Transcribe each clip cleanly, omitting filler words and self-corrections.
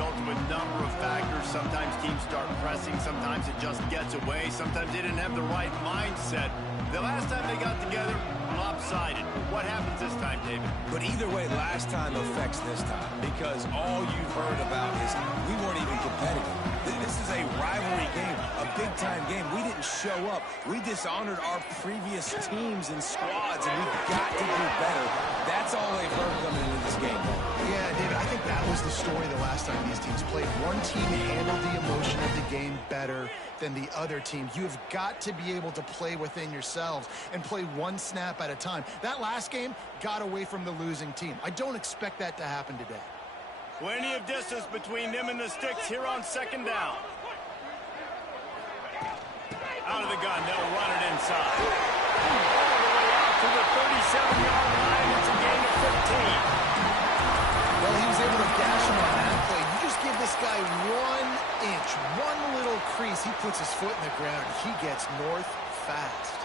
result of a number of factors. Sometimes teams start pressing, sometimes it just gets away, sometimes they didn't have the right mindset. The last time they got together, lopsided. What happens this time, David? But either way, last time affects this time, because all you've heard about is we weren't even competitive. This is a rivalry game, a big-time game. We didn't show up. We dishonored our previous teams and squads, and we've got to do better. That's all they've heard coming into this game. Yeah, David, I think that was the story the last time these teams played. One team handled the emotion of the game better than the other team. You have got to be able to play within yourselves and play one snap at a time. That last game got away from the losing team. I don't expect that to happen today. Plenty of distance between them and the sticks here on second down. Out of the gun, they'll run it inside. All the way out to the 37-yard line. It's a gain of 15. Well, he was able to gash him on that play. You just give this guy 1 inch, one little crease. He puts his foot in the ground. He gets north fast.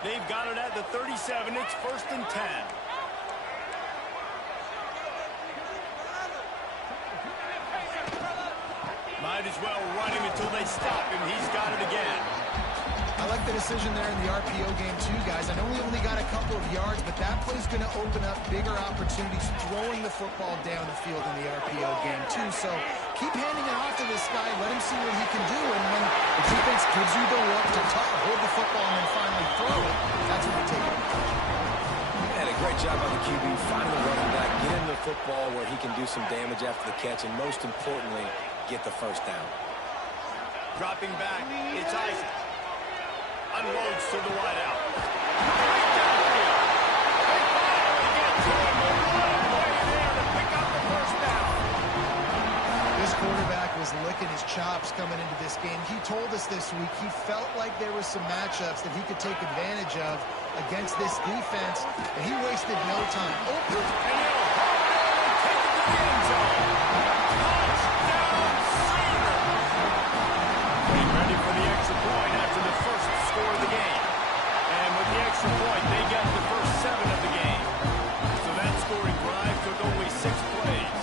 They've got it at the 37. It's 1st and 10. Might as well run him until they stop him. He's got it again. I like the decision there in the RPO game too, guys. I know he only got a couple of yards, but that play's going to open up bigger opportunities throwing the football down the field in the RPO game too. So keep handing it off to this guy. Let him see what he can do. And when the defense gives you the look to hold the football and then finally throw it, that's when you take it. Had a great job on the QB, finding the running back, get him the football where he can do some damage after the catch, and most importantly, get the first down. Dropping back, it's Isaac. Unloads to the wideout. This quarterback was licking his chops coming into this game. He told us this week he felt like there was some matchups that he could take advantage of against this defense, and he wasted no time. Open. And he'll take it to the end zone. Touchdown, Sooner. Getting ready for the extra point after the first score of the game. And with the extra point, they get the first 7 of the game. So that scoring drive took only 6 plays.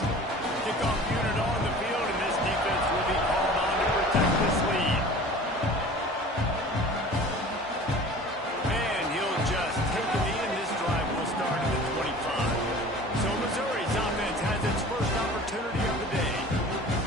Kickoff unit on the field, and this defense will be called on to protect this lead. And he'll just take a knee, and this drive will start at the 25. So Missouri's offense has its first opportunity of the day.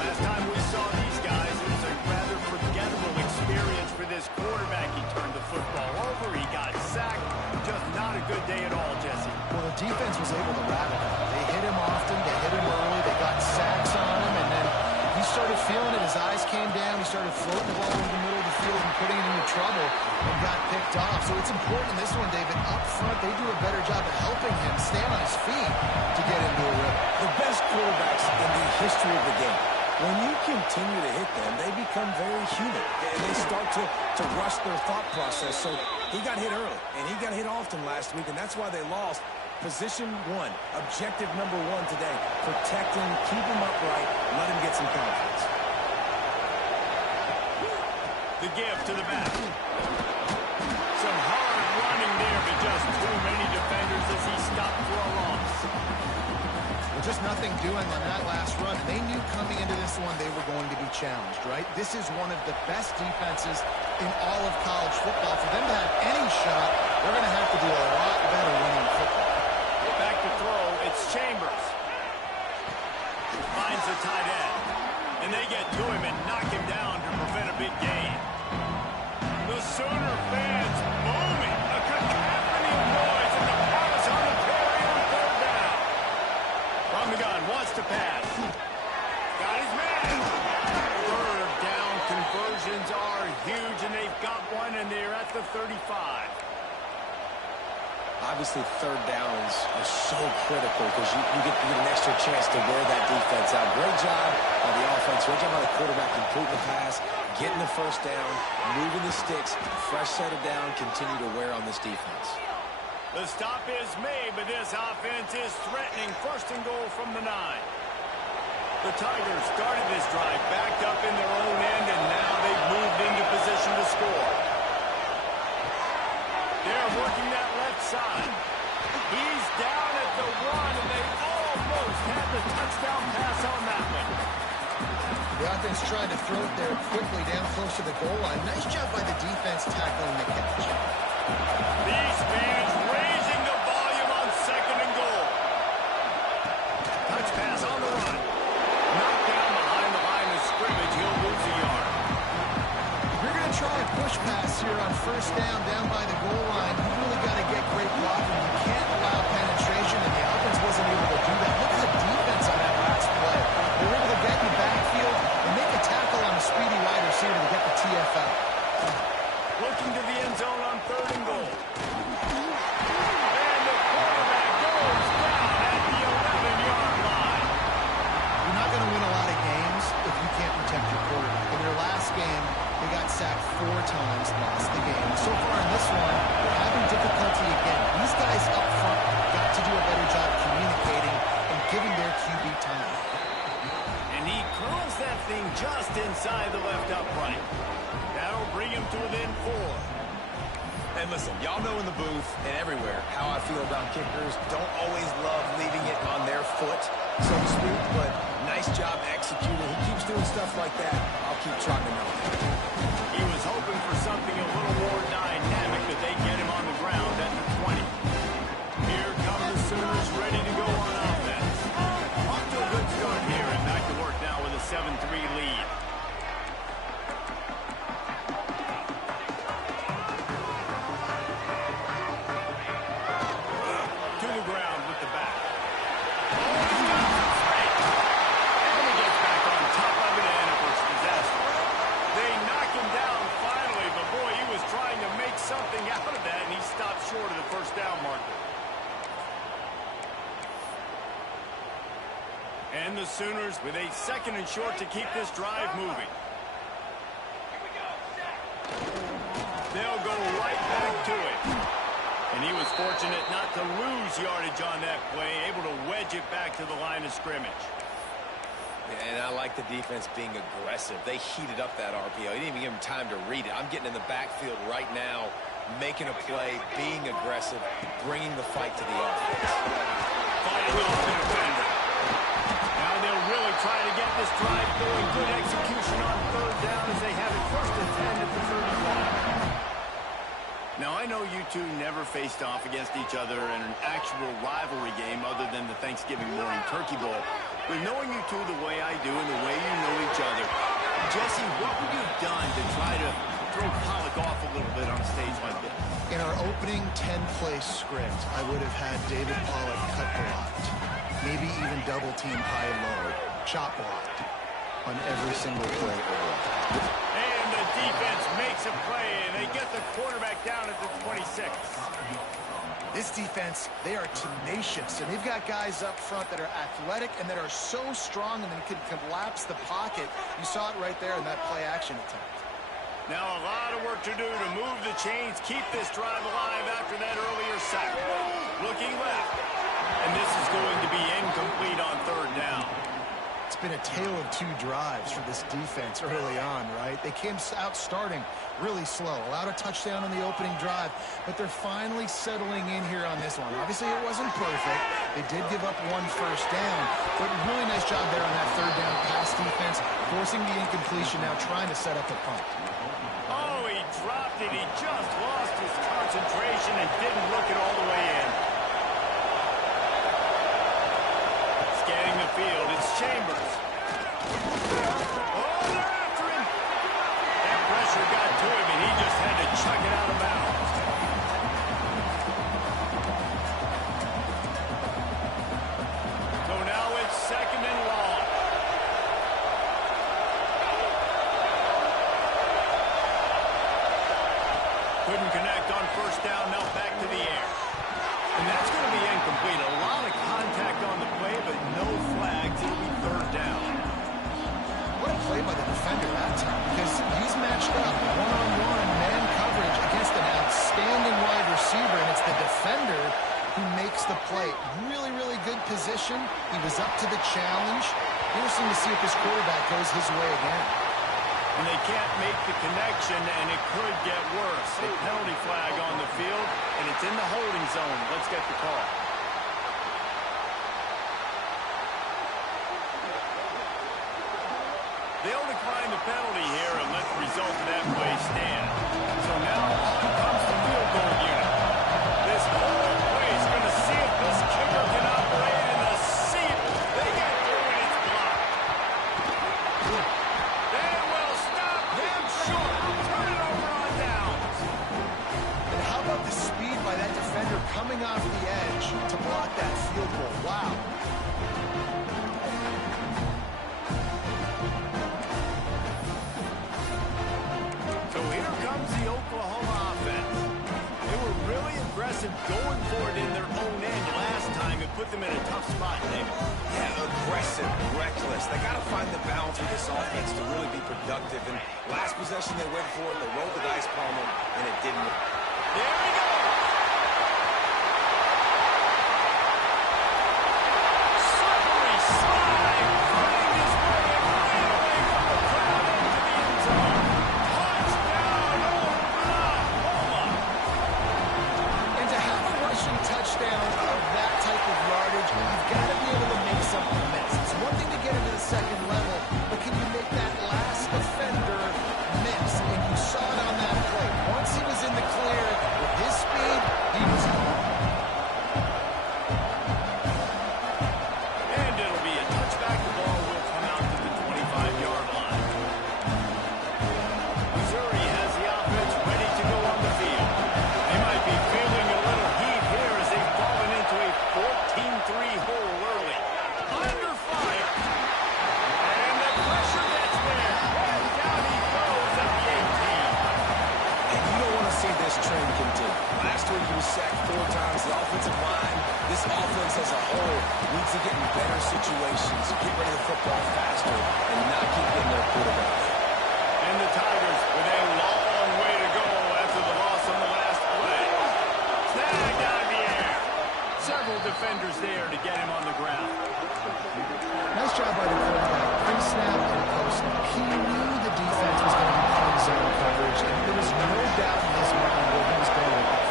Last time we saw these guys, it was a rather forgettable experience for this quarterback. He turned the football over, he got sacked. Just not a good day at all, Jesse. Well, the defense was able to rattle him. They hit him often, they hit him early, they got sacks on him, and then he started feeling it. His eyes came down, he started floating the ball over the middle of the field and putting it into trouble and got picked off. So it's important in this one, David, up front, they do a better job of helping him stay on his feet to get into a rhythm. The best quarterbacks in the history of the game, when you continue to hit them, they become very human, and they start to rush their thought process. So he got hit early, and he got hit often last week, and that's why they lost. Position 1, objective number 1 today. Protect him, keep him upright, let him get some confidence. The give to the back. Some hard running there, but just too many defenders as he stopped for a loss. Well, just nothing doing on that last run. They knew coming into this one they were going to be challenged, right? This is one of the best defenses in all of college football. For them to have any shot, they're going to have to do a lot better winning football. Back to throw, it's Chambers. Finds the tight end. And they get to him and knock him down to prevent a big gain. The Sooner fans booming. A cacophony of noise, and the promise on the carry on 3rd down. From the gun, wants to pass. Got his man. 3rd down conversions are huge, and they've got one, and they're at the 35. Obviously, 3rd downs are so critical because you get an extra chance to wear that defense out. Great job by the offense. Great job by the quarterback completing the pass, getting the first down, moving the sticks, fresh set of down, continue to wear on this defense. The stop is made, but this offense is threatening. 1st and goal from the 9. The Tigers started this drive backed up in their own end, and now they've moved into position to score. They're working that left side. He's down at the 1, and they almost had the touchdown pass on that one. offense tried to throw it there quickly down close to the goal line. Nice job by the defense tackling the catch. These fans raising the volume on 2nd and goal. Touch pass on the run. Knocked down behind the line of scrimmage. He'll lose a yard. You're going to try a push pass here on 1st down by the goal line. You really got to get great blocking. You can't allow penetration, and the offense wasn't able to do that. Look at the defense on that last play. They were able to get in the backfield and make a tackle on a speedy wide receiver to get the TFL. Looking to the end zone on 3rd and goal. And the quarterback goes down at the 11-yard line. You're not going to win a lot of games if you can't protect your quarterback. In their last game, they got sacked 4 times, lost the game. So far in this one, they're having difficulty again. These guys up front got to do a better job communicating and giving their QB time. And he curls that thing just inside the left upright. That'll bring him to within 4. And listen, y'all know in the booth and everywhere how I feel about kickers. Don't always love leaving it on their foot, so to speak, but nice job executing. He keeps doing stuff like that. I'll keep trying to know. He was hoping for something a little more dynamic, but they get him on the ground at the 20. Here come the Sooners ready to go on offense. Off to a good start here and back to work now with a 7-3 lead. To the ground with the back. Oh, he's got some strength. And he gets back on top of it, and it was disaster. They knock him down finally, but boy, he was trying to make something out of that, and he stopped short of the 1st down marker. And the Sooners with a 2nd and short to keep this drive moving. They'll go right back to it. And he was fortunate not to lose yardage on that play, able to wedge it back to the line of scrimmage. And I like the defense being aggressive. They heated up that RPO. He didn't even give him time to read it. I'm getting in the backfield right now, making a play, being aggressive, bringing the fight to the offense. Fighting off the defender. Now they'll really try to get this drive going. Good execution on 3rd down as they have it 1st and 10 at the 35. Now, I know you two never faced off against each other in an actual rivalry game other than the Thanksgiving morning Turkey Bowl. But knowing you two the way I do and the way you know each other, Jesse, what would you have done to try to throw Pollock off a little bit on a stage like this? In our opening 10-play script, I would have had David Pollock cut blocked, maybe even double-team high-low, chop blocked on every single play over. And the defense makes a play, and they get the quarterback down at the 26. This defense, they are tenacious, and they've got guys up front that are athletic and that are so strong and they can collapse the pocket. You saw it right there in that play-action attempt. Now a lot of work to do to move the chains, keep this drive alive after that earlier sack. Looking left, and this is going to be incomplete on 3rd down. It's been a tale of 2 drives for this defense early on, right? They came out starting really slow, allowed a touchdown on the opening drive, but they're finally settling in here on this one. Obviously, it wasn't perfect. They did give up 1 first down, but really nice job there on that 3rd down pass defense, forcing the incompletion, now trying to set up a punt. Oh, he dropped it. He just lost his concentration and didn't look it all the way in. Scanning the field, it's Chambers. Oh, they're after him. That pressure got to him, and he just had to chuck it out of bounds. So now it's 2nd and long. Couldn't connect on 1st down, now back to the air. And that's going to be incomplete. A lot of contact on the play, but no flags. It'll be 3rd down. What a play by the defender that time, because he's matched up one-on-one man coverage against an outstanding wide receiver, and it's the defender who makes the play. Really, really good position. He was up to the challenge. Interesting to see if this quarterback goes his way again. And they can't make the connection, and it could get worse. A penalty flag on the field, and it's in the holding zone. Let's get the call. They'll decline the penalty here and let the result of that play stand. So now on comes the field goal unit. This whole play is going to see if this kicker can operate in the seat. They get through and it's blocked. They will stop them short. Turn it over on downs. And how about the speed by that defender coming off the edge to block that field goal? Wow. So here comes the Oklahoma offense. They were really aggressive going for it in their own end last time. It put them in a tough spot, Nick. Yeah, aggressive, reckless. They got to find the balance with this offense to really be productive. And last possession they went for it, they rolled the dice, Palmer, and it didn't work. There we go. Slippery slide. Find his way right away from the crowd into the end zone. Touchdown, Oklahoma. And to have a rushing touchdown of that type of yardage, you've got to be able to make something miss. It's one thing to get into the second level, but can you make that last defender miss? And you saw it on that play. Once he was in the clear with his speed, he was gone. And it'll be a touchback. The ball will come out to the 25-yard line. Missouri has the offense ready to go on the field. They might be feeling a little heat here as they've fallen into a 14-3 hole early. Under fire. And the pressure gets there. And down he goes at the 18. And you don't want to see this trend continue. Last week he was sacked 4 times. The offensive line, this offense as a whole, needs to get in better situations, get rid of the football faster, and not keep getting their quarterback. And the Tigers with a long way to go after the loss on the last play. Snagged out of the air. Several defenders there to get him on the ground. Nice job by the quarterback. Pre-snap and post-snap. He knew the defense was going to be playing zone coverage, and there was no doubt in his mind where he was going with that.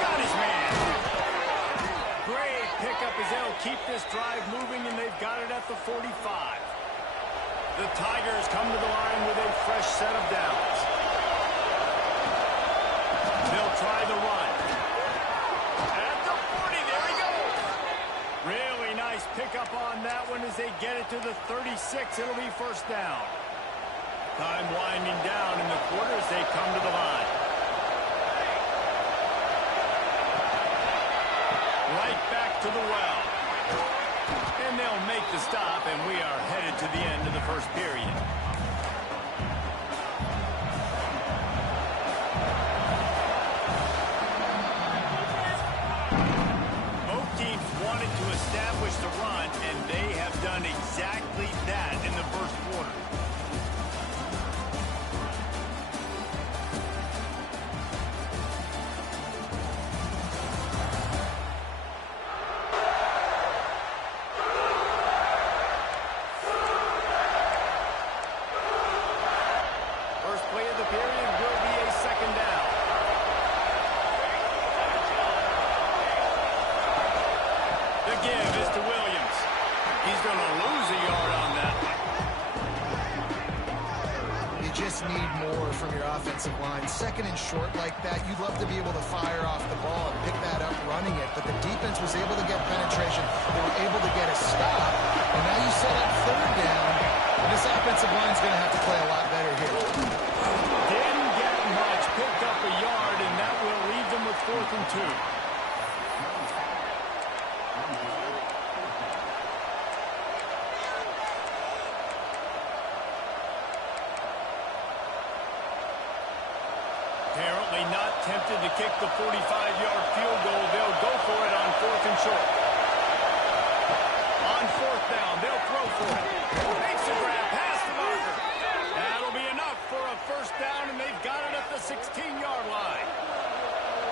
Got his man. Great pickup as they'll keep this drive moving, and they've got it at the 45. The Tigers come to the line with a fresh set of downs. They'll try the run. At the 40, there he goes. Really nice pickup on that one as they get it to the 36. It'll be first down. Time winding down in the quarter as they come to the line. Right back to the well. And they'll make the stop, and we are headed to the end of the first period. Both teams wanted to establish the run, and they have done exactly that in the first quarter. First play of the period will be a second down. The give is to Williams. He's going to lose a yard on that one. You just need more from your offensive line. Second and short like that, you'd love to be able to fire off the ball and pick that up running it, but the defense was able to get penetration. They were able to get a stop, and now you set up third down, and this offensive line's going to have to play a lot better here. Didn't get much, picked up a yard, and that will leave them with 4th and 2. Apparently not tempted to kick the 45-yard field goal. They'll go for it on 4th and short. On 4th down, they'll throw for it. Makes a grab past the marker. That'll be enough for a first down, and they've got it at the 16-yard line.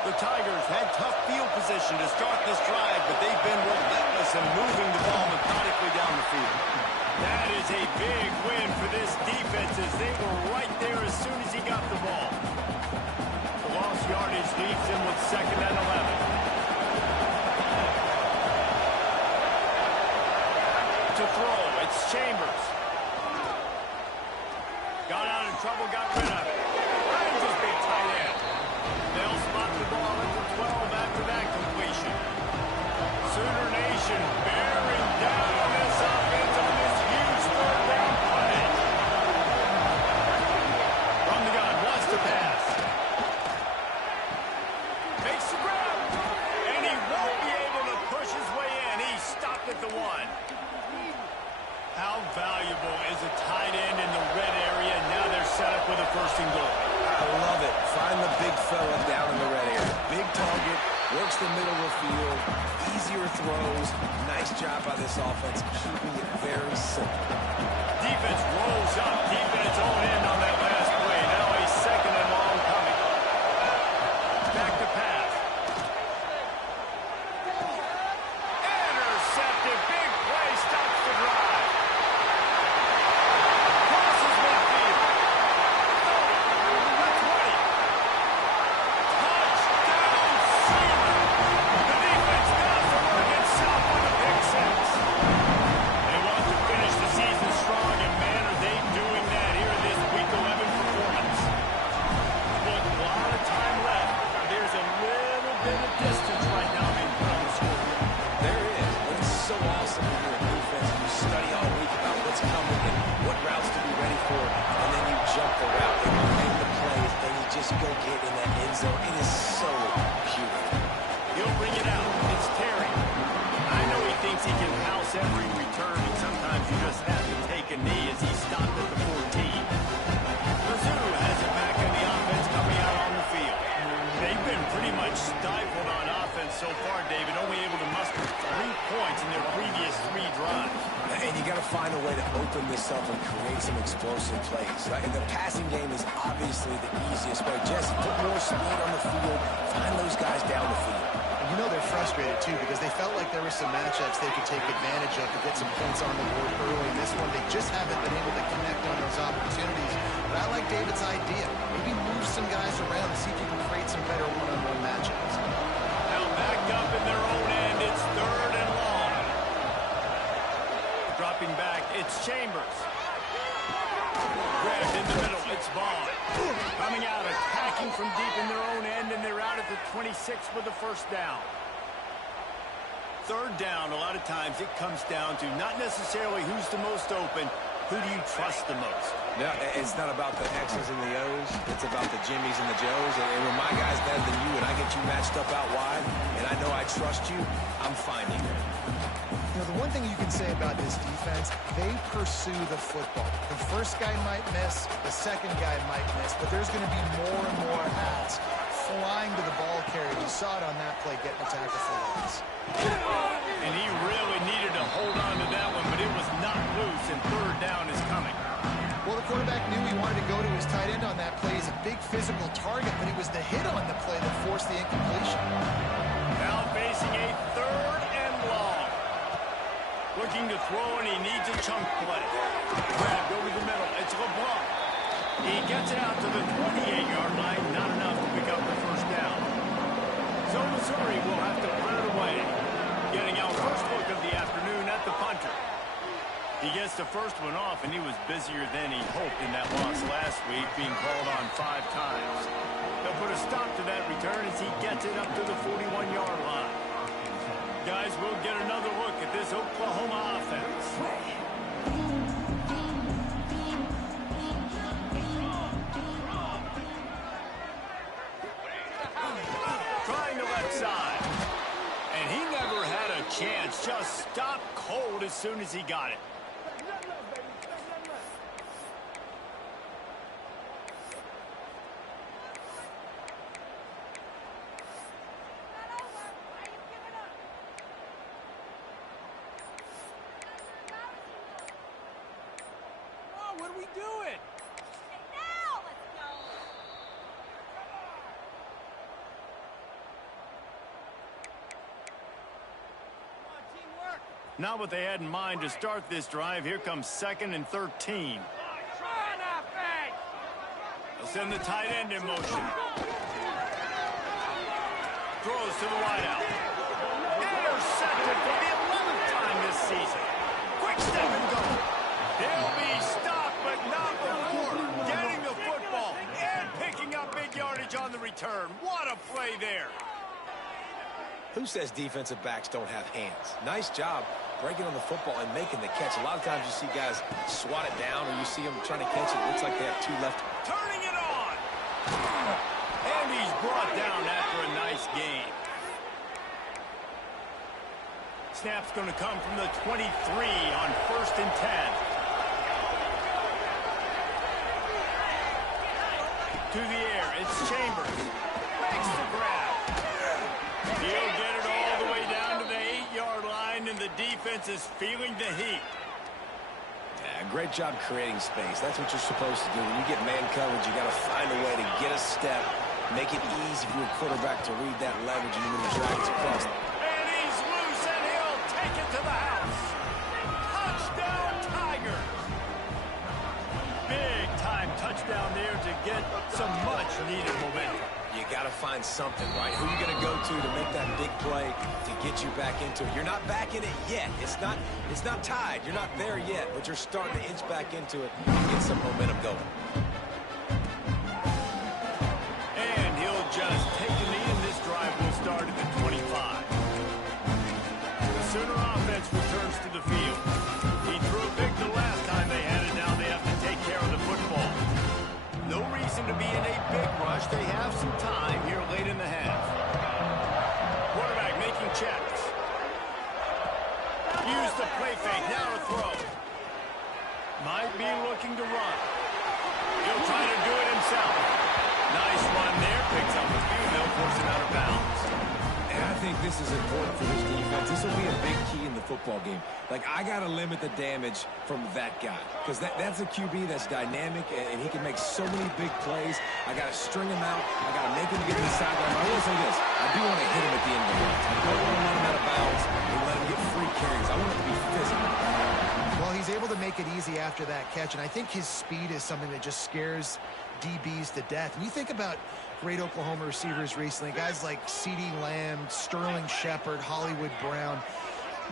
The Tigers had tough field position to start this drive, but they've been relentless in moving the ball methodically down the field. That is a big win for this defense as they were right there as soon as he got the ball. The lost yardage leaves him with 2nd and 11. To throw, It's Chambers. Got out of trouble, got rid of it. Finds his big tight end. They'll spot the ball at the 12 after that completion. Sooner Nation bearing down this offense on this huge third down play. From the gun, wants to pass. Makes the grab. And he won't be able to push his way in. He's stopped at the 1. How valuable is a tight end in the red area? Now they're set up with a 1st and goal. I love it. Find the big fella down in the red area. Big target, works the middle of the field, easier throws. Nice job by this offense, keeping it very simple. Defense rolls up deep in its own end on that last play. Now a 2nd and long coming. Back to pass. Intercepted. Big play. Stops the drive. Crosses midfield. The 20. Touchdown, Sealer. The defense does the work itself on the pick 6. They want to finish the season strong, and man, are they doing that here in this Week 11 performance. Look, a lot of time left. There's a little bit of distance right now being put on the scoreboard. There is, but it's so awesome when you're a defense and you study all week about what's coming and what routes to be ready for, and then you jump the route and you make the plays and you just go get in that end zone. It is so beautiful. He'll bring it out. It's Terry. I know he thinks he can house every return, and sometimes you just have to take a knee as he stopped at the 14. Mizzou has it back in the offense coming out on the field. They've been pretty much stifled on offense so far, David, only able to muster 3 points in their previous 3 drives. And you got to find a way to open this up and create some explosive plays. Right? And the passing game is obviously the easiest way. Jesse, put more speed on the field. Find those guys down the field. You know they're frustrated, too, because they felt like there were some matchups they could take advantage of to get some points on the board early. In this one, they just haven't been able to connect on those opportunities. But I like David's idea. Maybe move some guys around and see if you can create some better one-on-one matchups. Now backed up in their own end. It's 3rd and long. Dropping back, it's Chambers. Grabbed in the middle, it's Vaughn. Coming out, attacking from deep in their own end, and they're out at the 26 with the 1st down. 3rd down, a lot of times it comes down to not necessarily who's the most open, who do you trust the most? Yeah, it's not about the X's and the O's. It's about the Jimmies and the Joes. And when my guy's better than you and I get you matched up out wide, and I know I trust you, I'm finding it. You know, the one thing you can say about this defense, they pursue the football. The first guy might miss, the second guy might miss, but there's going to be more and more hats flying to the ball carrier. You saw it on that play getting a tackle for loss. And he really needed to hold on to that one, but it was not loose, and 3rd down is coming. Well, the quarterback knew he wanted to go to his tight end on that play. He's a big physical target, but it was the hit on the play that forced the incompletion. Now facing a 3rd and long. Looking to throw, and he needs a chunk play. Grabbed over the middle. It's LeBlanc. He gets it out to the 28-yard line. Not enough to pick up the 1st down. So Missouri will have to put it away. Getting our first look of the afternoon at the punter. He gets the first one off, and he was busier than he hoped in that loss last week, being called on 5 times. They'll put a stop to that return as he gets it up to the 41-yard line. Guys, we'll get another look at this Oklahoma offense. Trying the left side. And he never had a chance. Just stopped cold as soon as he got it. What are we doing? Now let's go. Come on, teamwork. Not what they had in mind to start this drive. Here comes 2nd and 13. They'll send the tight end in motion. Throws to the wideout. Intercepted for the 11th time this season. Quick step and go. Who says defensive backs don't have hands? Nice job breaking on the football and making the catch. A lot of times you see guys swat it down, or you see them trying to catch it. It looks like they have two left. Turning it on. And he's brought down after a nice gain. Snap's going to come from the 23 on 1st and 10. To the air, it's Chambers. Makes the grab. He'll get it all the way down to the 8-yard line, and the defense is feeling the heat. Yeah, great job creating space. That's what you're supposed to do. When you get man coverage, you got to find a way to get a step, make it easy for your quarterback to read that leverage, and you're going to drag it across. And he's loose, and he'll take it to the house. Touchdown, Tigers. Big-time touchdown there to get some much-needed momentum. You got to find something, right? Who are you going to go to make that big play to get you back into it? You're not back in it yet. It's not tied. You're not there yet, but you're starting to inch back into it and get some momentum going. And he'll just take a knee, and this drive will start at the 25. The Sooner offense returns to the field. He threw a pick the last time they had it. Now they have to take care of the football. No reason to be in a big rush. They have some time here late in the half. Quarterback making checks. Use the play fake. Now to throw. Might be looking to run. He'll try to do it himself. Nice run there. Picks up a few. They'll force him out of bounds. And I think this is important for this defense. This will be a big key in the football game. Like, I got to limit the damage from that guy. Because that's a QB that's dynamic, and he can make so many big plays. I got to string him out. I got to make him get to the sideline. I will say this. I do want to hit him at the end of the run. I don't want to run him out of bounds and let him get free carries. I want it to be physical. Well, he's able to make it easy after that catch, and I think his speed is something that just scares DBs to death. And you think about great Oklahoma receivers recently, guys like CeeDee Lamb, Sterling Shepard, Hollywood Brown.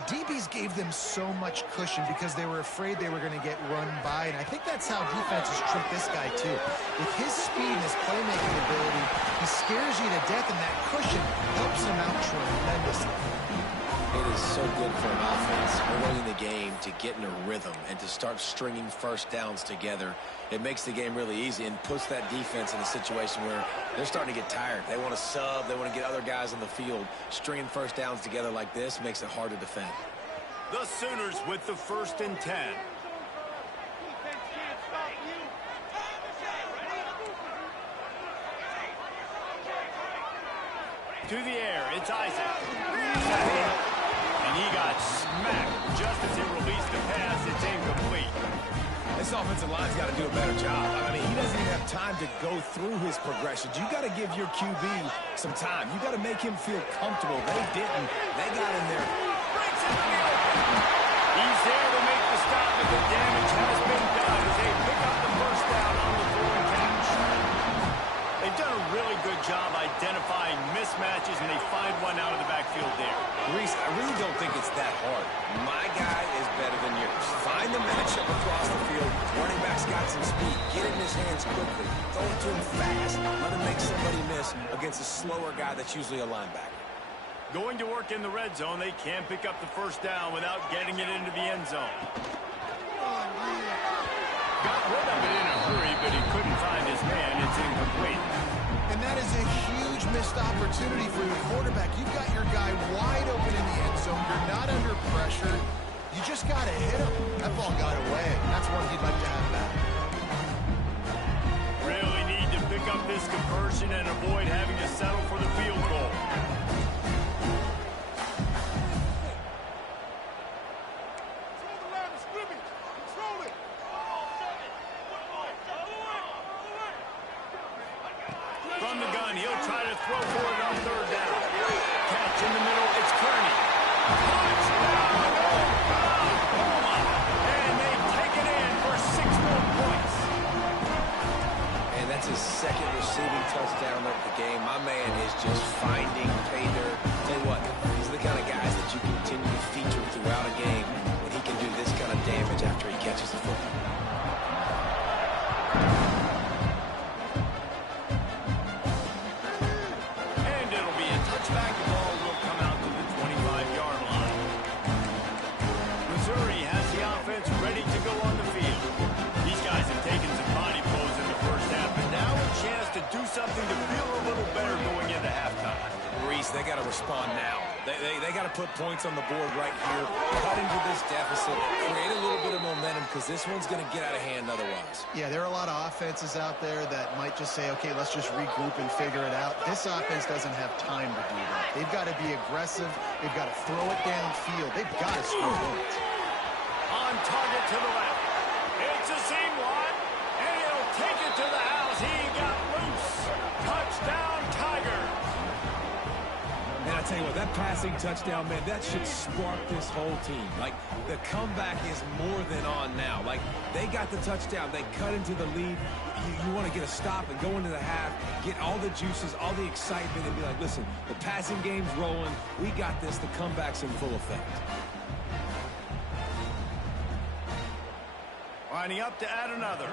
DBs gave them so much cushion because they were afraid they were going to get run by, and I think that's how defenses trick this guy too. With his speed and his playmaking ability, he scares you to death, and that cushion helps him out tremendously. It is so good for an offense early in the game to get in a rhythm and to start stringing first downs together. It makes the game really easy and puts that defense in a situation where they're starting to get tired. They want to sub. They want to get other guys on the field. Stringing first downs together like this makes it hard to defend. The Sooners with the 1st and 10. To the air, it's Isaac. And he got smacked just as he released the pass. It's incomplete. This offensive line's got to do a better job. I mean, he doesn't even have time to go through his progressions. You got to give your QB some time. You got to make him feel comfortable. They didn't. They got in there. Breaks it in the open. He's there to make the stop, but the damage has been done as they pick up the first down on the throw and catch. They've done a really good job identifying mismatches, and they find one out of the backfield there. Reese, I really don't think it's that hard. My guy is better than yours. Find the matchup across the field. Running back's got some speed. Get it in his hands quickly. Throw it to him fast. Let him make somebody miss against a slower guy that's usually a linebacker. Going to work in the red zone, they can't pick up the first down without getting it into the end zone. Got rid of it in a hurry, but he couldn't find his man. It's incomplete. And that is a huge missed opportunity for your quarterback. You've got your guy wide open in the end zone. You're not under pressure. You just got to hit him. That ball got away. That's one he'd like to have back. Really need to pick up this conversion and avoid having to settle for the field goal. From the gun, he'll try to throw for it on 3rd down. Catch in the middle, it's Kearney. Touchdown, Oklahoma! And they take it in for 6 more points. And that's his second receiving touchdown of the game. My man is just finding pay dirt. Tell you what, these are the kind of guys that you continue to feature throughout a game when he can do this kind of damage after he catches the football. And it'll be a touchback. The ball will come out respond now. They got to put points on the board right here, cut into this deficit, create a little bit of momentum because this one's going to get out of hand otherwise. Yeah, there are a lot of offenses out there that might just say, okay, let's just regroup and figure it out. This offense doesn't have time to do that. They've got to be aggressive. They've got to throw it downfield. They've got to score points. On target to the left. It's a seam one, and he'll take it to the house. He got loose. Touchdown, Tigers. And I tell you what, that passing touchdown, man, that should spark this whole team. Like, the comeback is more than on now. Like, they got the touchdown. They cut into the lead. You want to get a stop and go into the half, get all the juices, all the excitement, and be like, listen, the passing game's rolling. We got this. The comeback's in full effect. Lining up to add another.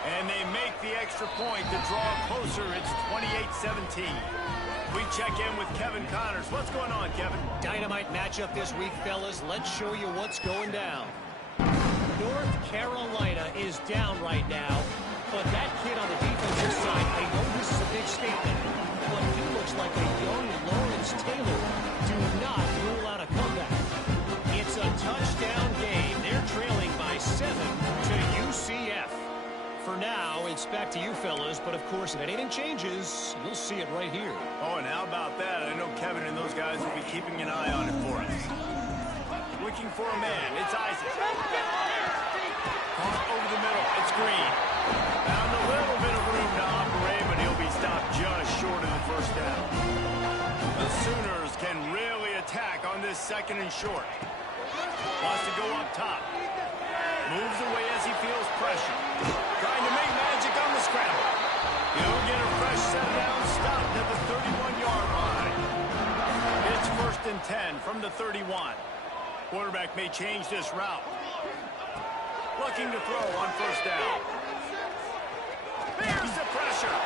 And they make the extra point to draw closer. It's 28-17. We check in with Kevin Connors. What's going on, Kevin? Dynamite matchup this week, fellas. Let's show you what's going down. North Carolina is down right now, but that kid on the defensive side, I know this is a big statement, but he looks like a young Lawrence Taylor. Do not rule out a comeback. It's a touchdown game. They're trailing by 7 to UCF. For now, it's back to you fellas, but of course, if anything changes, you'll see it right here. Oh, and how about that? I know Kevin and those guys will be keeping an eye on it for us. Looking for a man. It's Isaac. Caught over the middle. It's Green. Found a little bit of room to operate, but he'll be stopped just short of the first down. The Sooners can really attack on this second and short. Wants to go up top. Moves away as he feels pressure. Trying to make magic on the scramble. He'll get a fresh set down, stopped at the 31-yard line. It's 1st and 10 from the 31. Quarterback may change this route. Looking to throw on first down. Here's the pressure.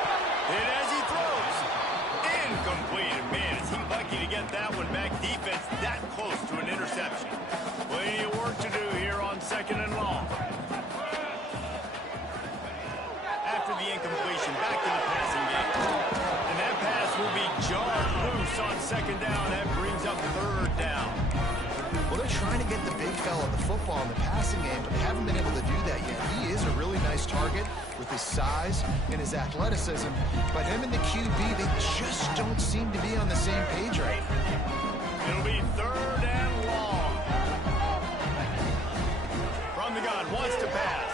And as he throws, incomplete. Man, is he lucky to get that one back. Defense that close to an interception. Plenty of work to do here on 2nd and long. After the incompletion, back to the passing game. And that pass will be jarred loose on 2nd down. That brings up 3rd down. Well, they're trying to get the big fella the football in the passing game, but they haven't been able to do that yet. He is a really nice target with his size and his athleticism, but him and the QB, they just don't seem to be on the same page right now. It'll be 3rd and long. From the gun, wants to pass.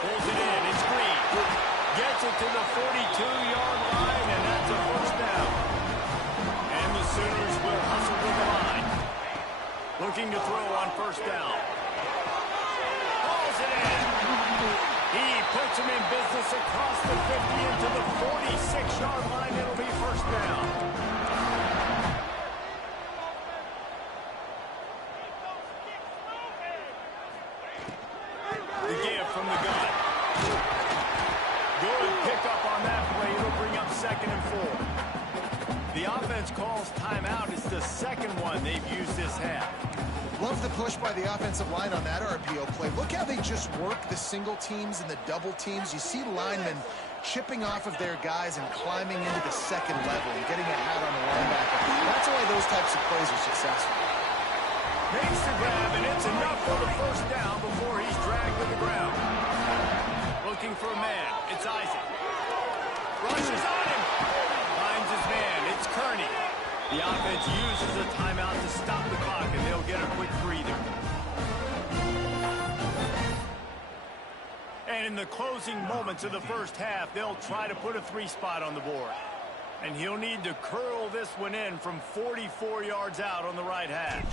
Pulls it in, it's Green. Gets it to the 42-yard line, and that's a first down. And the Sooners will hustle to the line. Looking to throw on first down. Pulls it in. He puts him in business across the 50 into the 46-yard line. It'll be first down. The give from the gun. Good pickup on that play. It'll bring up 2nd and 4. The offense calls timeout. It's the second one they've used this half. Love the push by the offensive line on that RPO play. Look how they just work the single teams and the double teams. You see linemen chipping off of their guys and climbing into the second level and getting a hat on the linebacker. That's why those types of plays are successful. Makes the grab, and it's enough for the first down before he's dragged to the ground. Looking for a man. It's Isaac. Rushes on him. Finds his man. It's Kearney. The offense uses a timeout to stop the clock, and they'll get a quick breather. And in the closing moments of the first half, they'll try to put a 3-spot on the board. And he'll need to curl this one in from 44 yards out on the right hash.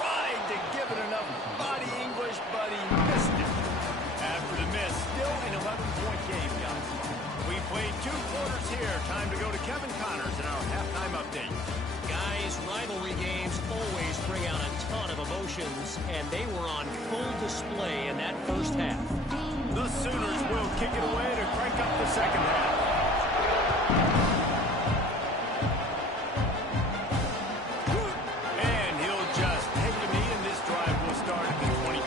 Tried to give it enough body English, but he missed it. After the miss, still an 11-point game, guys. We played 2 quarters here. Time to go to Kevin Connors in our halftime update. Guys, rivalry games always bring out a ton of emotions, and they were on full display in that first half. The Sooners will kick it away to crank up the second half. And he'll just take a knee, and this drive will start at the 25.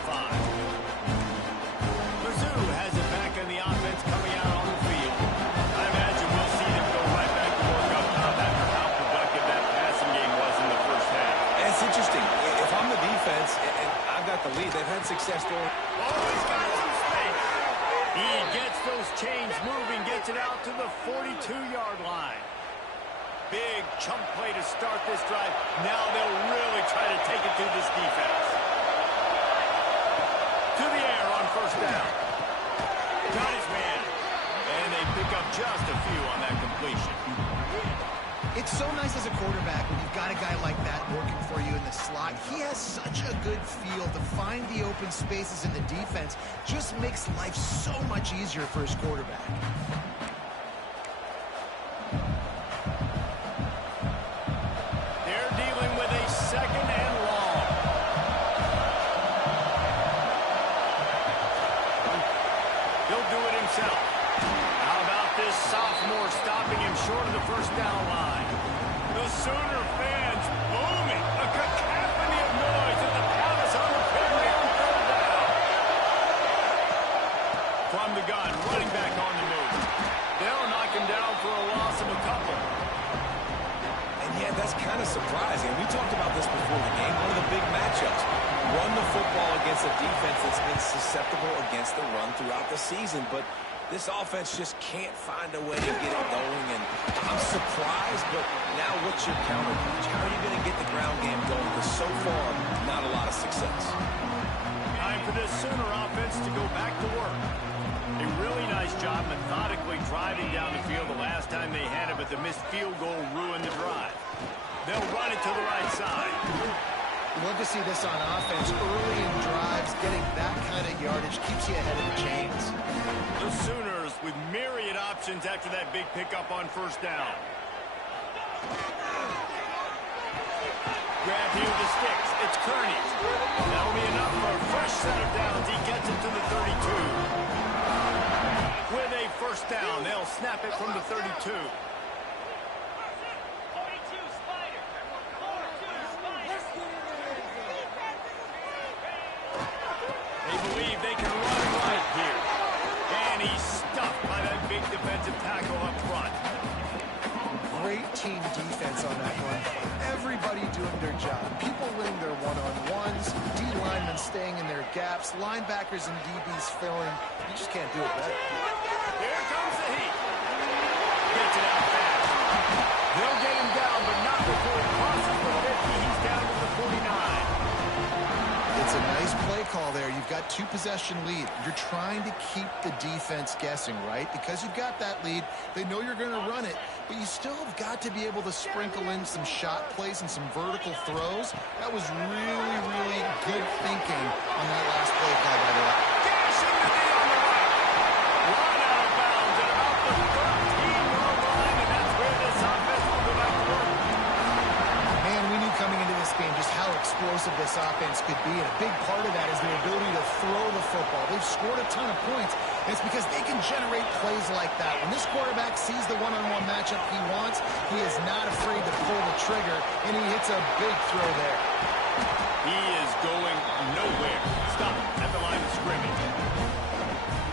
chains moving, gets it out to the 42-yard line. Big chunk play to start this drive. Now they'll really try to take it through this defense. To the air on first down. Got his man. And they pick up just a few on that completion. It's so nice as a quarterback when you've got a guy like that working for you in the slot. He has such a good feel to find the open spaces in the defense. Just makes life so much easier for his quarterback. They're dealing with a second and long. He'll do it himself. How about this sophomore stopping him short of the first down line? The Sooner fans booming. A cacophony of noise at the Palace on the Perry on third down. From the gun, running back on the move. They'll knock him down for a loss of a couple. And yeah, that's kind of surprising. We talked about this before the game. One of the big matchups. Run the football against a defense that's been susceptible against the run throughout the season. But this offense just can't find a way to get it going. And I'm surprised, but now what's your counterpunch? How are you going to get the ground game going? Because so far, not a lot of success. Time for this Sooner offense to go back to work. A really nice job methodically driving down the field the last time they had it, but the missed field goal ruined the drive. They'll run it to the right side. You love to see this on offense. Early in drives, getting that kind of yardage keeps you ahead of the chains. The Sooners with myriad options after that big pickup on first down. Grab here with the sticks. It's Kearney. That'll be enough for a fresh set of downs. He gets it to the 32. With a first down, they'll snap it from the 32. They believe they can run right here. And he's stuffed by that big defensive tackle up front. Great team defense on that run. Everybody doing their job. People winning their one-on-ones, D linemen staying in their gaps, linebackers and DBs filling. You just can't do it better. Here comes the heat. Gets it out fast. They'll get him down, but not before he crosses the 50. He's down to the 49. It's a nice play call there. You've got two-possession lead. You're trying to keep the defense guessing, right? Because you've got that lead. They know you're going to run it, but you still have got to be able to sprinkle in some shot plays and some vertical throws. That was really, really good thinking on that last play call, by the way. Gashing the knee on the right. Run out of bounds at about the 13-yard line, and that's where this offense will go back to work. Man, we knew coming into this game just how explosive this offense could be, and a big part of that is their ability to throw the football. They've scored a ton of points, and it's because they can generate plays like that. When this quarterback sees the one-on-one matchup he wants, he is not afraid to pull the trigger, and he hits a big throw there. He is going nowhere. Stop at the line of scrimmage.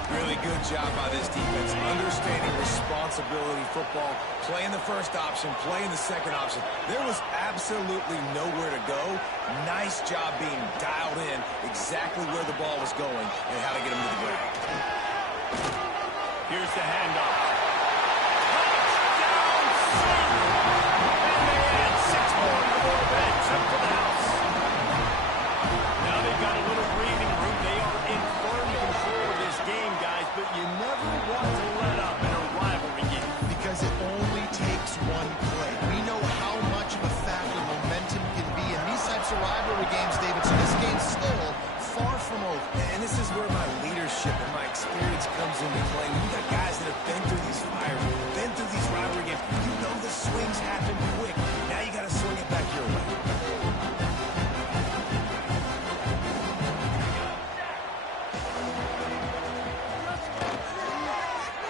Really good job by this defense. Understanding responsibility football. Playing the first option, playing the second option. There was absolutely nowhere to go. Nice job being dialed in exactly where the ball was going and how to get him to the ground. Here's the handoff. Touchdown, Sooner! And they add 6 more to the ball bench up to the house. Now they've got a little breathing room. They are in firm control of this game, guys, but you never want to let up in a rivalry game. Because it only takes one play. We know how much of a factor momentum can be in these types of rivalry games, David, so this game's still far from over. And this is where my leadership and my experience comes into play. You got guys that have been through these fires, been through these rivalry games. You know the swings happen quick. Now you got to swing it back your way.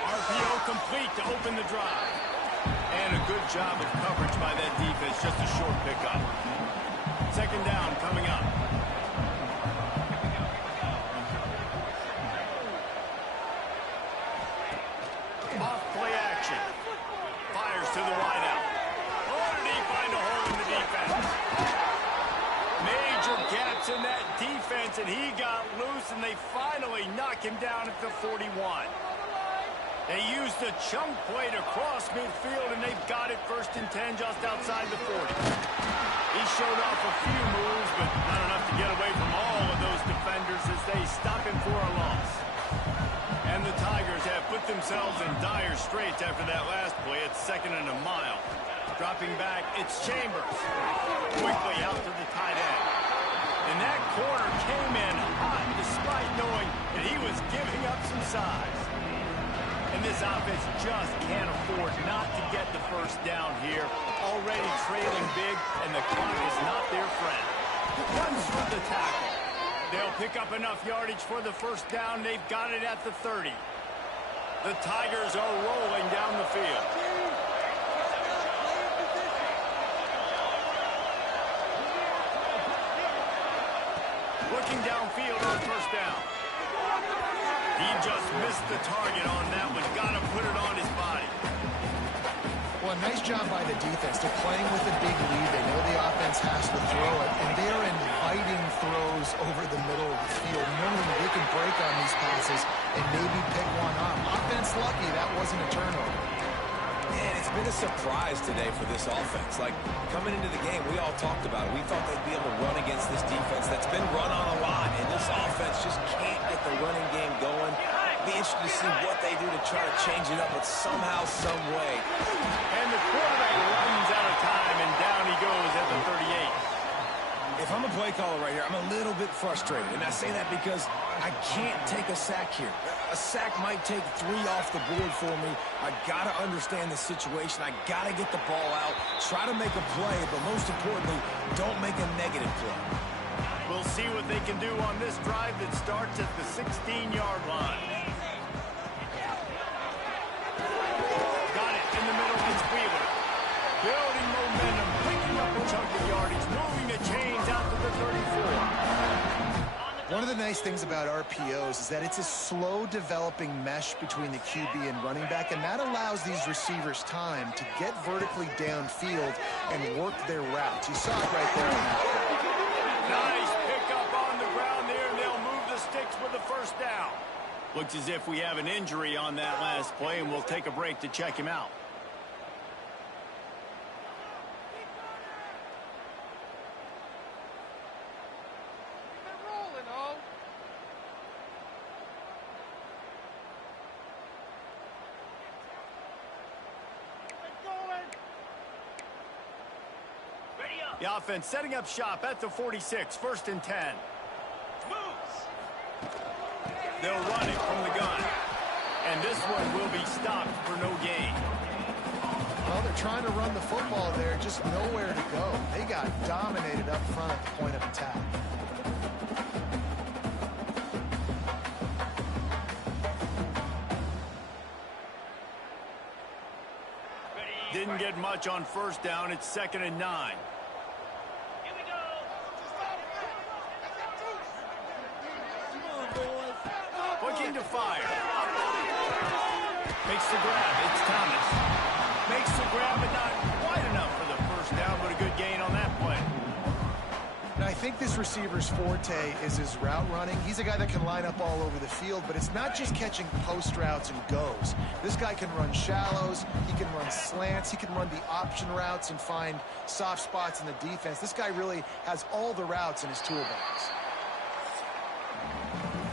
RPO complete to open the drive. And a good job of coverage by that defense. Just a short pickup. Second down coming up. Off play action. Fires to the wideout. Oh, did he find a hole in the defense? Major gaps in that defense, and he got loose, and they finally knock him down at the 41. They use the chunk play to cross midfield, and they've got it 1st and 10 just outside the 40. He showed off a few moves, but not enough to get away from all of those defenders as they stop him for a loss. And the Tigers have put themselves in dire straits after that last play. It's 2nd and a mile. Dropping back, it's Chambers. Quickly out to the tight end. And that corner came in hot despite knowing that he was giving up some size. And this offense just can't afford not to get the 1st down here. Already trailing big, and the clock is not their friend. Runs for the tackle. They'll pick up enough yardage for the 1st down. They've got it at the 30. The Tigers are rolling down the field. Looking downfield on 1st down. He just missed the target on that one. Got to put it on his body. Well, nice job by the defense. They're playing with a big lead. They know the offense has to throw it, and they're inviting throws over the middle of the field, knowing they can break on these passes and maybe pick one off. Offense lucky that wasn't a turnover. Man, it's been a surprise today for this offense. Like, coming into the game, we all talked about it. We thought they'd be able to run against this defense that's been run on a lot, and this offense just can't get the running game going. Be interested to see what they do to try to change it up, but somehow, some way. And the quarterback runs out of time, and down he goes at the 38. If I'm a play caller right here, I'm a little bit frustrated, and I say that because I can't take a sack here. A sack might take 3 off the board for me. I got to understand the situation. I got to get the ball out, try to make a play, but most importantly, don't make a negative play. We'll see what they can do on this drive that starts at the 16-yard line. Got it in the middle. It's Wheeler. Building momentum, picking up a chunk of yardage, moving the chains out to the 34. One of the nice things about RPOs is that it's a slow developing mesh between the QB and running back, and that allows these receivers time to get vertically downfield and work their routes. You saw it right there on that play. Nice pickup on the ground there, and they'll move the sticks with the 1st down. Looks as if we have an injury on that last play, and we'll take a break to check him out. The offense setting up shop at the 46, 1st and 10. They'll run it from the gun. And this one will be stopped for no gain. Well, they're trying to run the football there, just nowhere to go. They got dominated up front at the point of attack. Didn't get much on 1st down. It's 2nd and 9. Looking to fire. Makes the grab. It's Thomas. Makes the grab, but not quite enough for the 1st down, but a good gain on that play. Now, I think this receiver's forte is his route running. He's a guy that can line up all over the field, but it's not just catching post routes and goes. This guy can run shallows, he can run slants, he can run the option routes and find soft spots in the defense. This guy really has all the routes in his toolbox.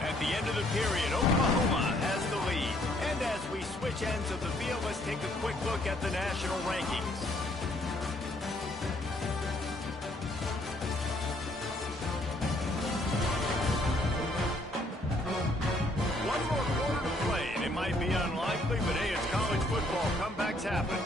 At the end of the period, Oklahoma has the lead. And as we switch ends of the field, let's take a quick look at the national rankings. One more quarter to play, and it might be unlikely, but hey, it's college football. Comebacks happen.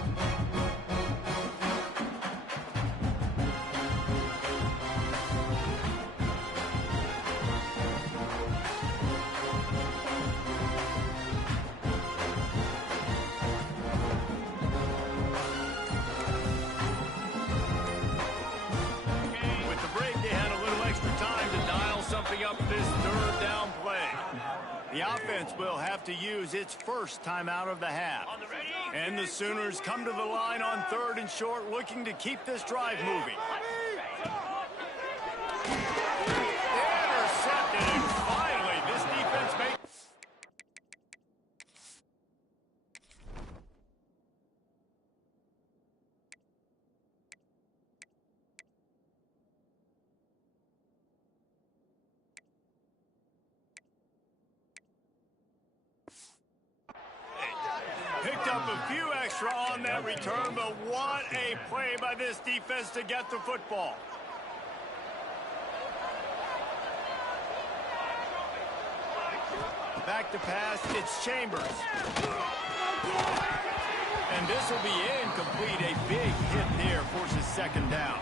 Up this 3rd down play. The offense will have to use its 1st timeout of the half. And the Sooners come to the line on 3rd and short, looking to keep this drive moving. Intercepted, and finally this defense makes... up a few extra on that return, but what a play by this defense to get the football. Back to pass, it's Chambers. And this will be incomplete. A big hit there, forces second down.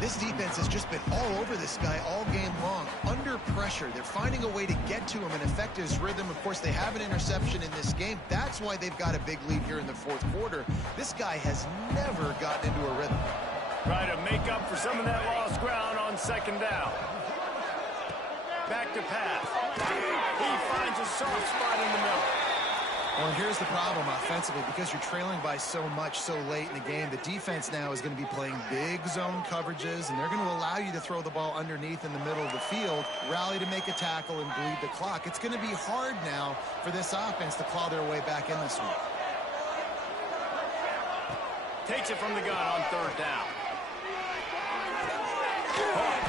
This defense has just been all over this guy all game long. Under pressure, they're finding a way to get to him and affect his rhythm. Of course, they have an interception in this game. That's why they've got a big lead here in the fourth quarter. This guy has never gotten into a rhythm. Try to make up for some of that lost ground on second down. Back to pass. He finds a soft spot in the middle. Well, here's the problem offensively. Because you're trailing by so much so late in the game, the defense now is going to be playing big zone coverages, and they're going to allow you to throw the ball underneath in the middle of the field, rally to make a tackle, and bleed the clock. It's going to be hard now for this offense to claw their way back in this one. Takes it from the gun on third down.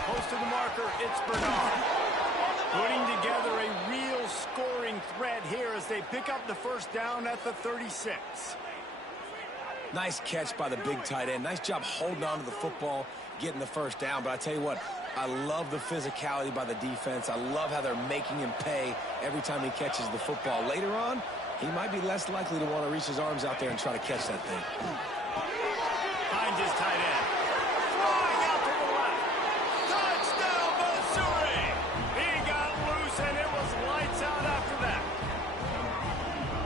Close to the marker, it's Bernard. Putting together a real scoring threat here as they pick up the first down at the 36. Nice catch by the big tight end. Nice job holding on to the football, getting the first down. But I tell you what, I love the physicality by the defense. I love how they're making him pay every time he catches the football. Later on, he might be less likely to want to reach his arms out there and try to catch that thing. Finds his tight end. Flying out to the left. Touchdown, Missouri! He got loose, and it was lights out after that.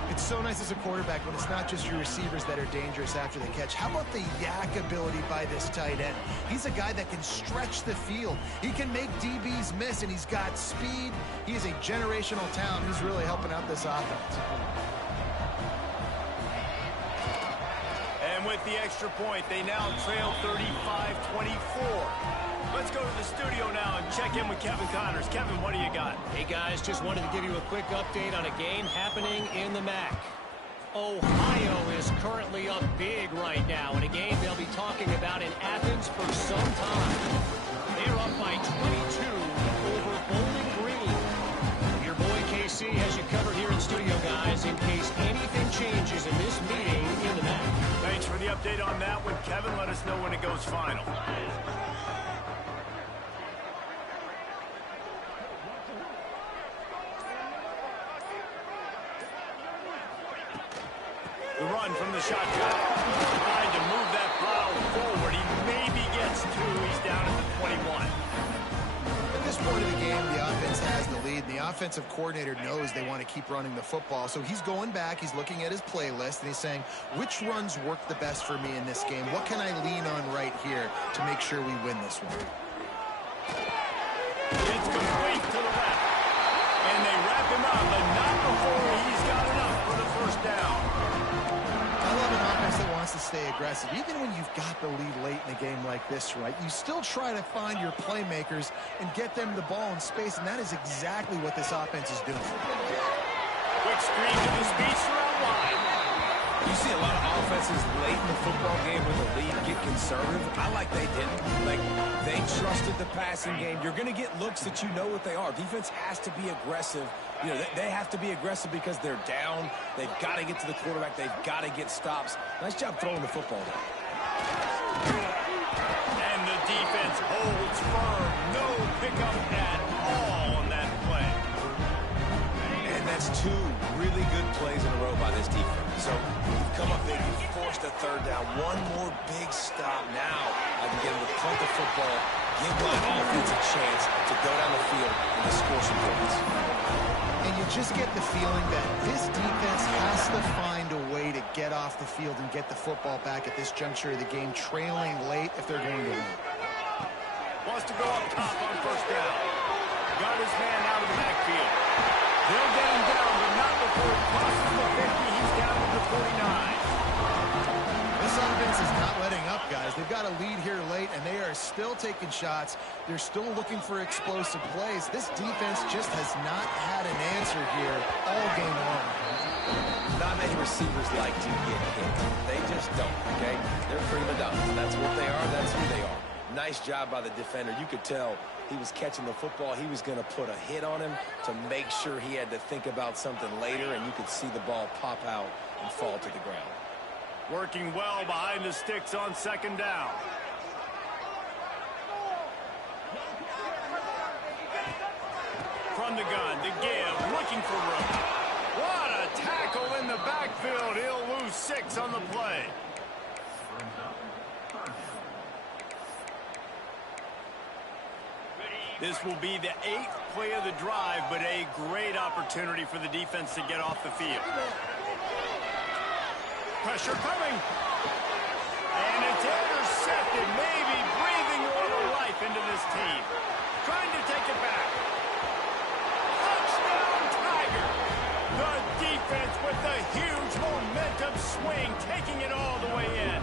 It's so nice as a quarterback when it's not just your receivers that are dangerous after the catch. How about the yak ability by this tight end? He's a guy that can stretch the field. He can make DBs miss, and he's got speed. He is a generational talent who's really helping out this offense. And with the extra point, they now trail 35-24. Let's go to the studio now and check in with Kevin Connors. Kevin, what do you got? Hey, guys, just wanted to give you a quick update on a game happening in the MAC. Ohio is currently up big right now in a game they'll be talking about in Athens for some time. They're up by 22 over Bowling Green. Your boy KC has you covered here in studio, guys, in case anything changes in this meeting in the MAC. Thanks for the update on that one, Kevin. Let us know when it goes final. The run from the shotgun. Trying to move that pile forward. He maybe gets two. He's down at the 21. At this point of the game, the offense has the lead, and the offensive coordinator knows they want to keep running the football. So he's going back, he's looking at his playlist, and he's saying, which runs work the best for me in this game? What can I lean on right here to make sure we win this one? It's complete to the left. And they wrap him up, but not before he's got enough for the first down. I love an offense that wants to stay aggressive. Even when you've got the lead late in a game like this, right, you still try to find your playmakers and get them the ball in space, and that is exactly what this offense is doing. Quick screen to the speedster outline. You see a lot of offenses late in the football game with the lead get conservative. I like they didn't. Like, they trusted the passing game. You're going to get looks that you know what they are. Defense has to be aggressive. You know, they have to be aggressive because they're down. They've got to get to the quarterback. They've got to get stops. Nice job throwing the football. And the defense holds firm. No pickup at all on that play. And that's two really good plays in a row by this defense. So you've come up big, you've forced a third down. One more big stop now. I can get him to punt the football, give my offense a chance to go down the field and to score some points. And you just get the feeling that this defense has to find a way to get off the field and get the football back at this juncture of the game, trailing late if they're going to win. Wants to go up top on first down. Got his man out of the backfield. They'll get him down, but not before he crosses the 50. He's down to the 49. This offense is not letting up, guys. They've got a lead here late, and they are still taking shots. They're still looking for explosive plays. This defense just has not had an answer here all game long. Not many receivers like to get hit. They just don't, okay? They're prima donnas. That's what they are. That's who they are. Nice job by the defender. You could tell he was catching the football. He was going to put a hit on him to make sure he had to think about something later, and you could see the ball pop out and fall to the ground. Working well behind the sticks on second down. From the gun, to give, looking for room. What a tackle in the backfield. He'll lose 6 on the play. This will be the 8th play of the drive, but a great opportunity for the defense to get off the field. Pressure coming. And it's intercepted, maybe breathing a little life into this team. Trying to take it back. Touchdown, Tiger. The defense with the huge momentum swing, taking it all the way in.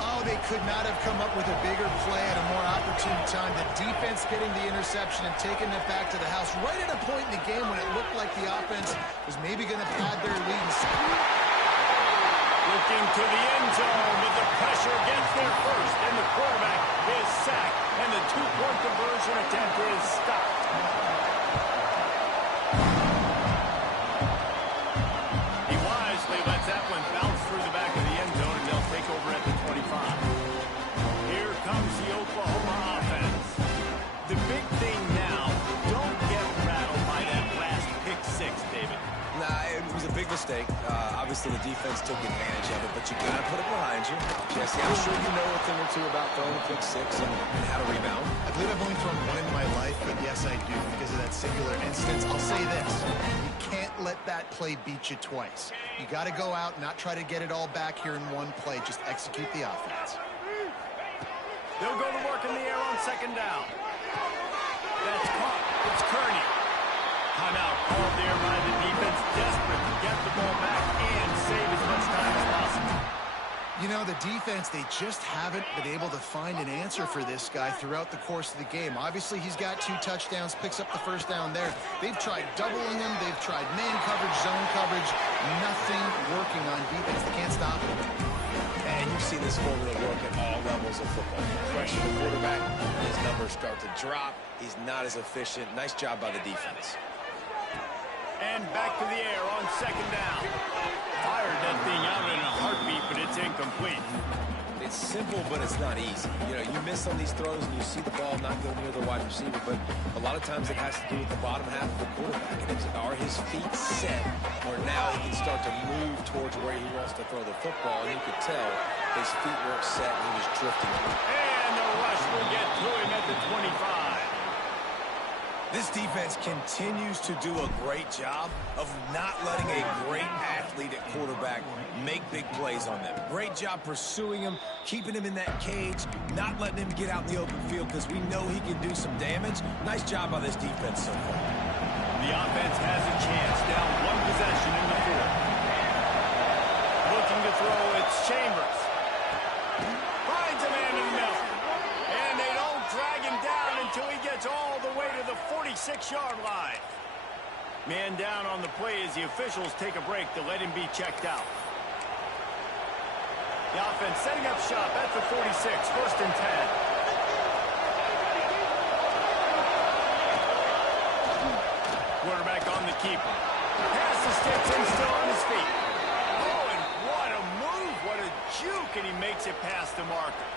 Oh, they could not have come up with a bigger play at a more opportune time. The defense getting the interception and taking it back to the house right at a point in the game when it looked like the offense was maybe going to pad their lead. Looking to the end zone, but the pressure gets there first, and the quarterback is sacked, and the 2-point conversion attempt is stopped. He wisely lets that one bounce through the back of the end zone, and they'll take over at the 25. Here comes the Oklahoma offense. The big thing now, don't get rattled by that last pick 6, David. Nah, it was a big mistake. Obviously, the defense took advantage of it, but you got to put it behind you. Jesse, I'm sure you know a thing or two about throwing a pick 6 and how to rebound. I believe I've only thrown one in my life, but yes, I do because of that singular instance. I'll say this. You can't let that play beat you twice. You got to go out and not try to get it all back here in one play. Just execute the offense. They'll go to work in the air on second down. That's caught. It's Kearney. Timeout called there by the defense, desperate to get the ball back and save as much time as possible. You know, the defense, they just haven't been able to find an answer for this guy throughout the course of the game. Obviously, he's got 2 touchdowns, picks up the first down there. They've tried doubling him. They've tried man coverage, zone coverage. Nothing working on defense. They can't stop him. And you see this formula work at all levels of football. Pressure the quarterback, his numbers start to drop. He's not as efficient. Nice job by the defense. And back to the air on second down. Fired that thing out in a heartbeat, but it's incomplete. It's simple, but it's not easy. You know, you miss on these throws and you see the ball not go near the wide receiver, but a lot of times it has to do with the bottom half of the quarterback. And are his feet set where now he can start to move towards where he wants to throw the football? And you could tell his feet weren't set and he was drifting. And the rush will get to him at the 25. This defense continues to do a great job of not letting a great athlete at quarterback make big plays on them. Great job pursuing him, keeping him in that cage, not letting him get out in the open field because we know he can do some damage. Nice job by this defense so far. The offense has a chance, down 1 possession in the 4th. Looking to throw, it's Chambers. Finds a man in the middle. And they don't drag him down until he gets all the way to the 46-yard line. Man down on the play as the officials take a break to let him be checked out. The offense setting up shop at the 46, 1st and 10. Quarterback on the keeper. Pass the sticks and still on his feet. Oh, and what a move, what a juke, and he makes it past the marker.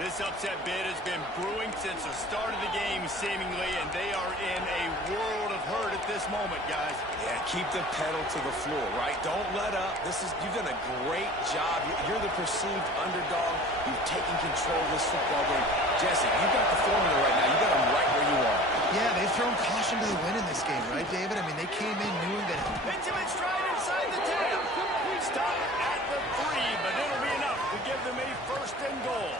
This upset bid has been brewing since the start of the game, seemingly, and they are in a world of hurt at this moment, guys. Yeah, keep the pedal to the floor, right? Don't let up. You've done a great job. You're the perceived underdog. You've taken control of this football game. Jesse, you've got the formula right now. You got them right where you are. Yeah, they've thrown caution to the wind in this game, right, David? I mean, they came in knowing that... Benjamin stride inside the 10. Stop at the 3, but it'll be enough to give them a 1st and goal.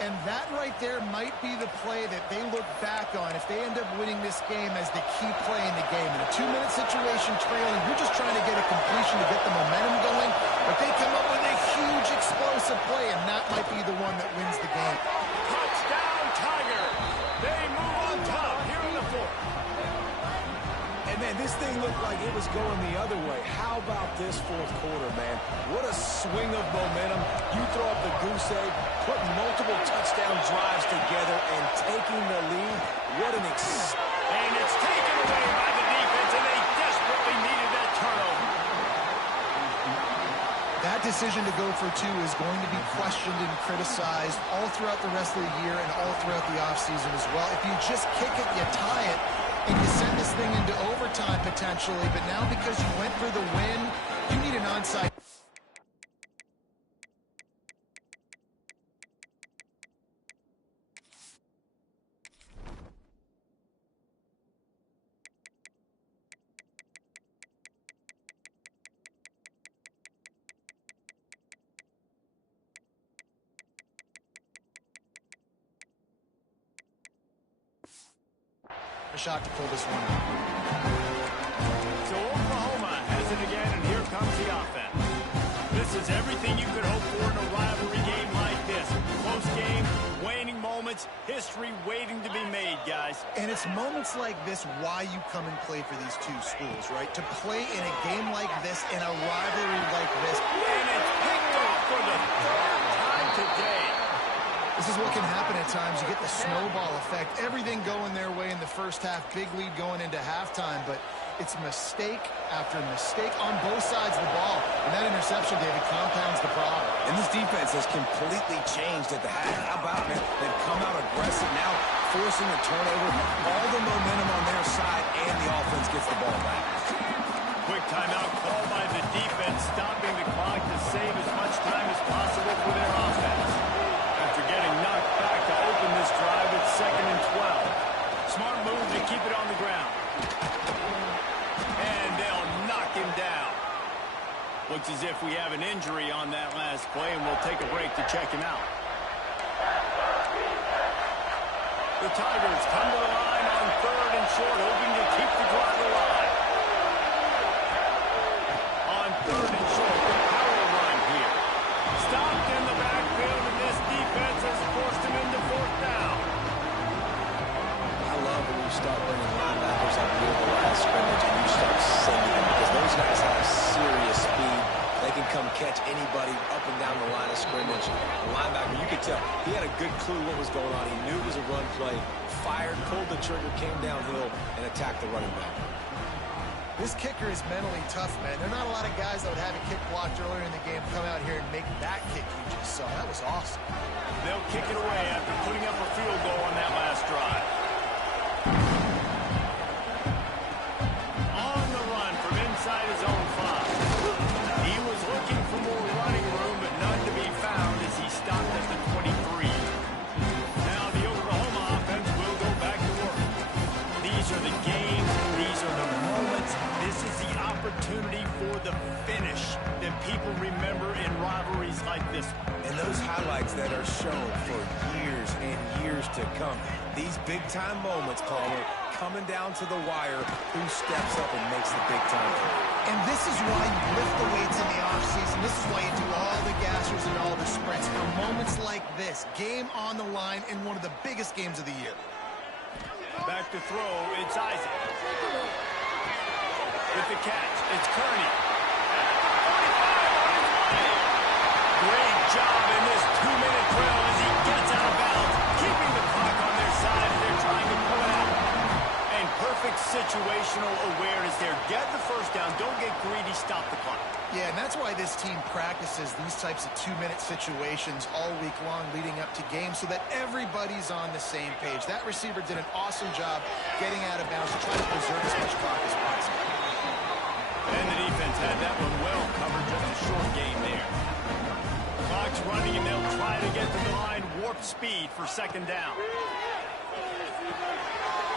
And that right there might be the play that they look back on if they end up winning this game as the key play in the game. In a 2-minute situation trailing, you're just trying to get a completion to get the momentum going, but they come up with a huge explosive play, and that might be the one that wins the game. Touchdown, Tigers! They move on top here in the 4th. And, man, this thing looked like it was going the other way. How about this 4th quarter, man? What a swing of momentum. You throw up the goose egg, putting multiple touchdown drives together and taking the lead. What an And it's taken away by the defense, and they desperately needed that That decision to go for two is going to be questioned and criticized all throughout the rest of the year and all throughout the offseason as well. If you just kick it, you tie it, and you send this thing into overtime potentially, but now because you went for the win, you need an onside. A shot to pull this one out. So Oklahoma has it again, and here comes the offense. This is everything you could hope for in a rivalry game like this. Close game, waning moments, history waiting to be made, guys. And it's moments like this why you come and play for these two schools, right? To play in a game like this, in a rivalry like this. And it's picked off for the third time today. This is what can happen at times. You get the snowball effect. Everything going their way in the first half. Big lead going into halftime. But it's mistake after mistake on both sides of the ball. And that interception, David, compounds the problem. And this defense has completely changed at the half. How about it? They've come out aggressive now, forcing a turnover. All the momentum on their side, and the offense gets the ball back. Quick timeout called by the defense, stopping the clock to save as much time as possible for their offense. After getting knocked back to open this drive, it's 2nd and 12. Smart move to keep it on the ground. And they'll knock him down. Looks as if we have an injury on that last play, and we'll take a break to check him out. The Tigers come to the line on 3rd and short, hoping to keep the drive alive. On 3rd and short, the power run here. Stopped in the backfield, and this defense has forced him into 4th down. I love when you start bringing linebackers up near the line of scrimmage and you start sending them, because those guys have serious speed. They can come catch anybody up and down the line of scrimmage. The linebacker, you could tell, he had a good clue what was going on. He knew it was a run play, fired, pulled the trigger, came downhill, and attacked the running back. This kicker is mentally tough, man. There are not a lot of guys that would have a kick blocked earlier in the game come out here and make that kick you just saw. That was awesome. They'll kick it away after putting up a field goal on that last drive. On the run from inside his own 5. He was looking for more running room, but none to be found as he stopped at the 23. Now the Oklahoma offense will go back to work. These are the games. These are the moments. This is the opportunity for the finish that people remember in rivalries like this one. And those highlights that are shown for years and years to come. These big-time moments, Palmer, coming down to the wire, who steps up and makes the big-time play. And this is why you lift the weights in the offseason. This is why you do all the gassers and all the sprints. For moments like this, game on the line in one of the biggest games of the year. Back to throw, it's Isaac. With the catch, it's Kearney. Great job in this 2-minute drill as he gets out of bounds, keeping the clock on their side as they're trying to pull it out. And perfect situational awareness there. Get the first down, don't get greedy, stop the clock. Yeah, and that's why this team practices these types of 2-minute situations all week long leading up to games so that everybody's on the same page. That receiver did an awesome job getting out of bounds to try to preserve as much clock as possible. And the defense had that one well covered, just a short gain there. Clock's running, and they'll try to get to the line, warp speed for 2nd down.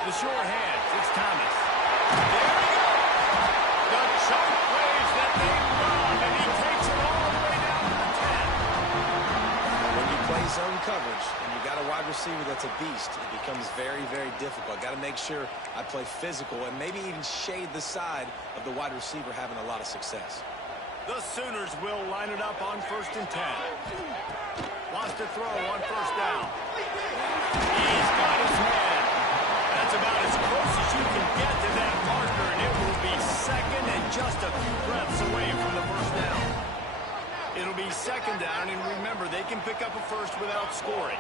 The short hands, it's Thomas. There he goes! The choke plays that they love, and he takes it all the way down to the 10. When you play zone coverage and you got a wide receiver that's a beast, it becomes very, very difficult. Got to make sure I play physical and maybe even shade the side of the wide receiver having a lot of success. The Sooners will line it up on 1st and 10. Wants to throw on 1st down. He's got his man. That's about as close as you can get to that marker, and it will be 2nd and just a few breaths away from the 1st down. It'll be 2nd down, and remember, they can pick up a first without scoring.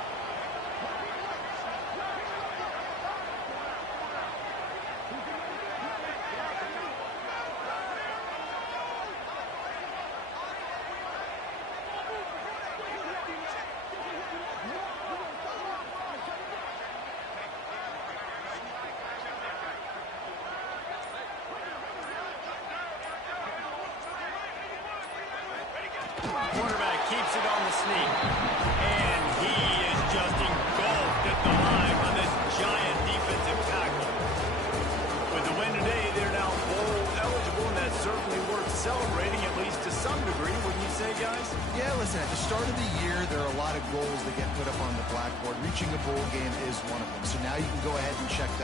quarterback keeps it on the sneak. And he is just engulfed at the line on this giant defensive tackle. With the win today, they're now bowl eligible, and that's certainly worth celebrating, at least to some degree, wouldn't you say, guys? Yeah, listen, at the start of the year, there are a lot of goals that get put up on the blackboard. Reaching a bowl game is one of them. So now you can go ahead and check that.